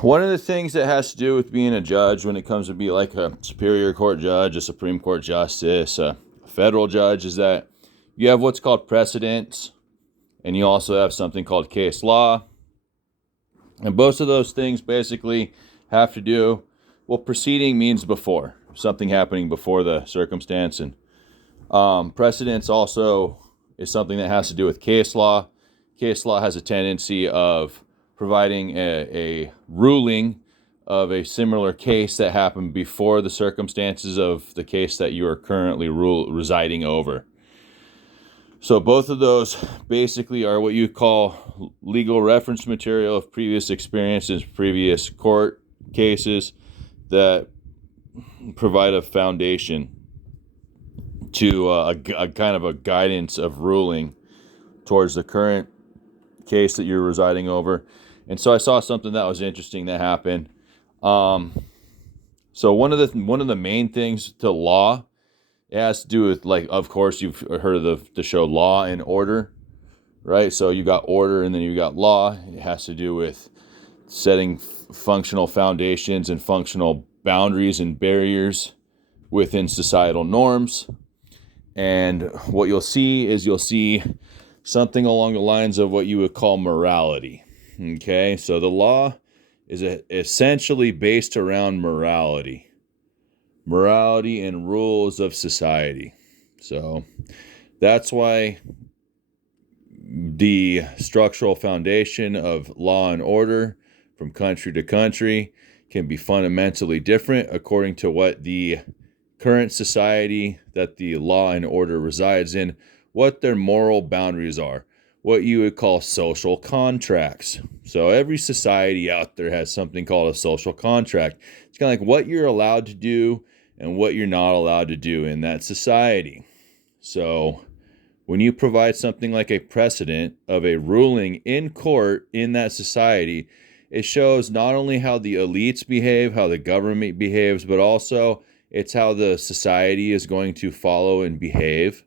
One of the things that has to do with being a judge when it comes to be like a superior court judge, a Supreme Court justice, a federal judge, is that you have what's called precedents, and you also have something called case law. And both of those things basically have to do, well, preceding means before, something happening before the circumstance. And precedents also is something that has to do with case law. Case law has a tendency of providing a ruling of a similar case that happened before the circumstances of the case that you are currently residing over. So both of those basically are what you call legal reference material of previous experiences, previous court cases that provide a foundation to a kind of a guidance of ruling towards the current case that you're residing over. And so I saw something that was interesting that happened. So one of the main things to law, it has to do with, like, of course, you've heard of the show Law and Order, right? So you got order and then you got law. It has to do with setting functional foundations and functional boundaries and barriers within societal norms. And what you'll see something along the lines of what you would call morality. Okay, so the law is essentially based around morality and rules of society. So that's why the structural foundation of law and order from country to country can be fundamentally different according to what the current society that the law and order resides in, what their moral boundaries are, what you would call social contracts. So every society out there has something called a social contract. It's kind of like what you're allowed to do and what you're not allowed to do in that society. So when you provide something like a precedent of a ruling in court in that society, it shows not only how the elites behave, how the government behaves, but also it's how the society is going to follow and behave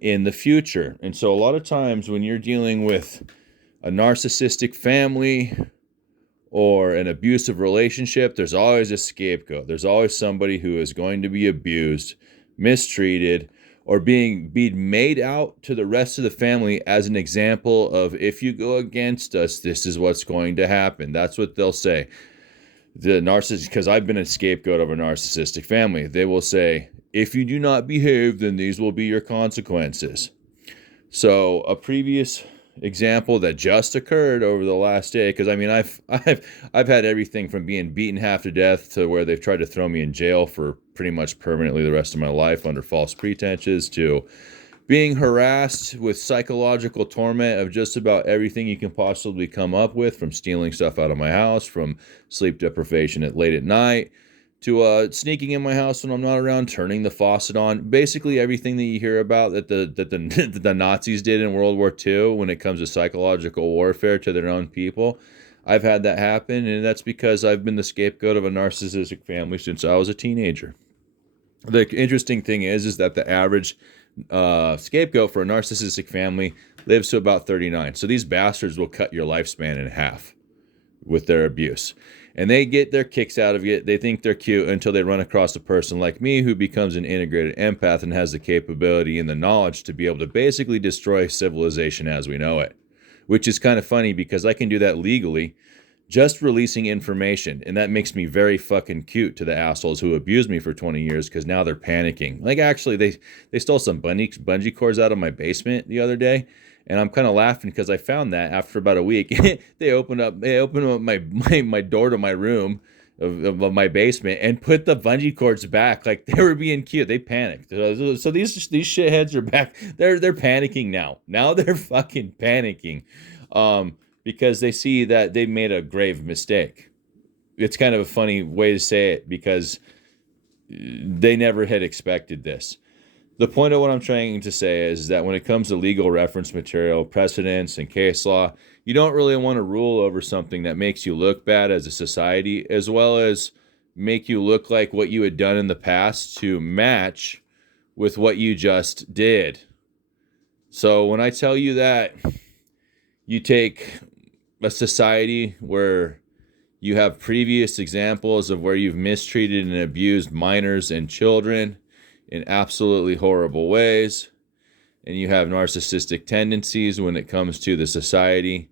in the future. And so a lot of times when you're dealing with a narcissistic family or an abusive relationship, there's always a scapegoat. There's always somebody who is going to be abused, mistreated, or being made out to the rest of the family as an example of, if you go against us, this is what's going to happen. That's what they'll say. The narcissist, because I've been a scapegoat of a narcissistic family, they will say, if you do not behave, then these will be your consequences. So a previous example that just occurred over the last day, because I mean, I've had everything from being beaten half to death to where they've tried to throw me in jail for pretty much permanently the rest of my life under false pretenses, to being harassed with psychological torment of just about everything you can possibly come up with, from stealing stuff out of my house, from sleep deprivation late at night, to sneaking in my house when I'm not around, turning the faucet on. Basically everything that you hear about that the Nazis did in World War II when it comes to psychological warfare to their own people. I've had that happen, and that's because I've been the scapegoat of a narcissistic family since I was a teenager. The interesting thing is that the average scapegoat for a narcissistic family lives to about 39. So these bastards will cut your lifespan in half with their abuse. And they get their kicks out of it. They think they're cute until they run across a person like me who becomes an integrated empath and has the capability and the knowledge to be able to basically destroy civilization as we know it. Which is kind of funny because I can do that legally, just releasing information. And that makes me very fucking cute to the assholes who abused me for 20 years, because now they're panicking. Like, actually, they stole some bungee cords out of my basement the other day. And I'm kind of laughing because I found that after about a week. they opened up my door to my room of my basement and put the bungee cords back like they were being cute. They panicked. So these shitheads are back. They're panicking now. Now they're fucking panicking. Because they see that they made a grave mistake. It's kind of a funny way to say it because they never had expected this. The point of what I'm trying to say is that when it comes to legal reference material, precedents, and case law, you don't really want to rule over something that makes you look bad as a society, as well as make you look like what you had done in the past to match with what you just did. So when I tell you that you take a society where You have previous examples of where you've mistreated and abused minors and children in absolutely horrible ways. And you have narcissistic tendencies when it comes to the society.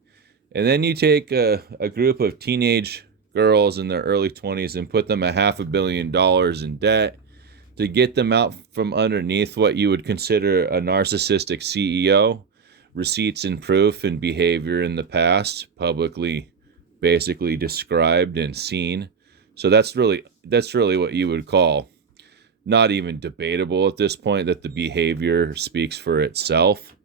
And then you take a group of teenage girls in their early 20s and put them $500 million in debt to get them out from underneath what you would consider a narcissistic CEO, receipts and proof and behavior in the past, publicly basically described and seen. So that's really what you would call not even debatable at this point, that the behavior speaks for itself.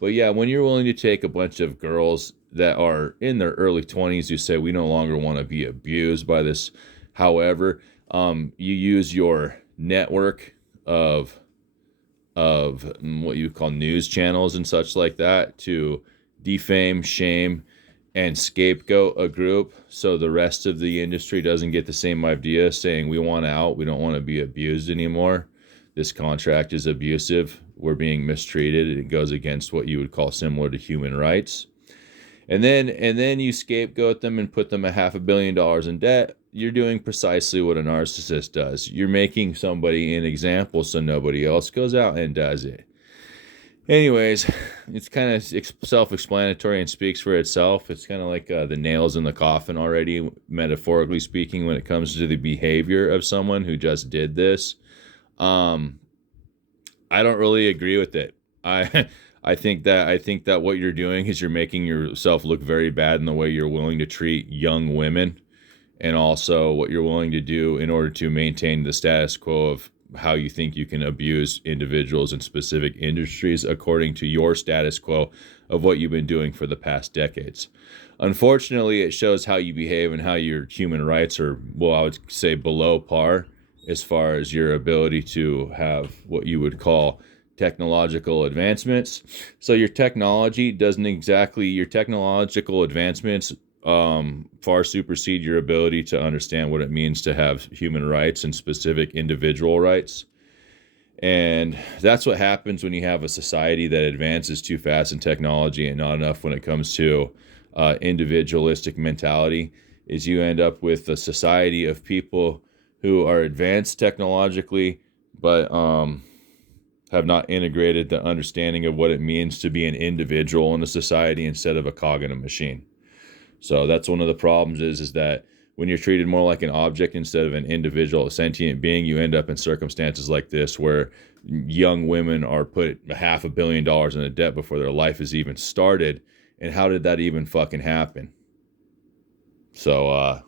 But yeah, when you're willing to take a bunch of girls that are in their early 20s who say we no longer want to be abused by this, however, you use your network of what you call news channels and such like that to defame, shame, and scapegoat a group so the rest of the industry doesn't get the same idea, saying we want out, we don't want to be abused anymore, this contract is abusive, we're being mistreated, it goes against what you would call similar to human rights. And then you scapegoat them and put them $500 million in debt. You're doing precisely what a narcissist does. You're making somebody an example so nobody else goes out and does it. Anyways, it's kind of self-explanatory and speaks for itself. It's kind of like the nails in the coffin already, metaphorically speaking, when it comes to the behavior of someone who just did this. I don't really agree with it. I think that what you're doing is you're making yourself look very bad in the way you're willing to treat young women, and also what you're willing to do in order to maintain the status quo of how you think you can abuse individuals in specific industries according to your status quo of what you've been doing for the past decades. Unfortunately, it shows how you behave and how your human rights are, well, I would say below par as far as your ability to have what you would call technological advancements. So your technological advancements far supersede your ability to understand what it means to have human rights and specific individual rights. And that's what happens when you have a society that advances too fast in technology and not enough when it comes to individualistic mentality, is you end up with a society of people who are advanced technologically, but have not integrated the understanding of what it means to be an individual in a society instead of a cog in a machine. So that's one of the problems is that when you're treated more like an object instead of an individual, a sentient being, you end up in circumstances like this where young women are put $500 million in a debt before their life is even started. And how did that even fucking happen? So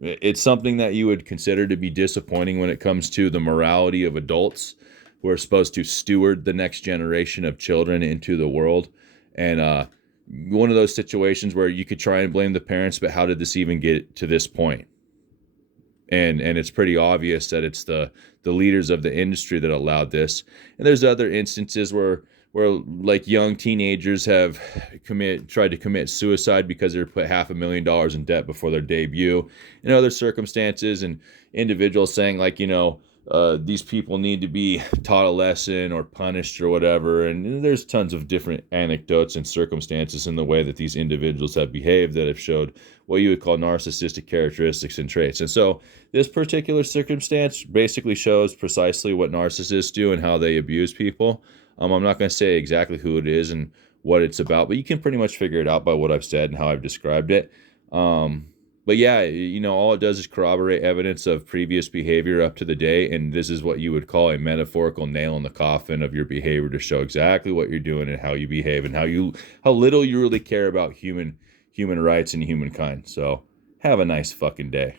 it's something that you would consider to be disappointing when it comes to the morality of adults who are supposed to steward the next generation of children into the world. And one of those situations where you could try and blame the parents, but how did this even get to this point? And it's pretty obvious that it's the leaders of the industry that allowed this. And there's other instances where like young teenagers have tried to commit suicide because they're put $500 million in debt before their debut, and other circumstances, and individuals saying like, these people need to be taught a lesson or punished or whatever. And there's tons of different anecdotes and circumstances in the way that these individuals have behaved that have showed what you would call narcissistic characteristics and traits. And so this particular circumstance basically shows precisely what narcissists do and how they abuse people. I'm not going to say exactly who it is and what it's about, but you can pretty much figure it out by what I've said and how I've described it. But yeah, all it does is corroborate evidence of previous behavior up to the day, and this is what you would call a metaphorical nail in the coffin of your behavior to show exactly what you're doing and how you behave and how little you really care about human rights and humankind. So have a nice fucking day.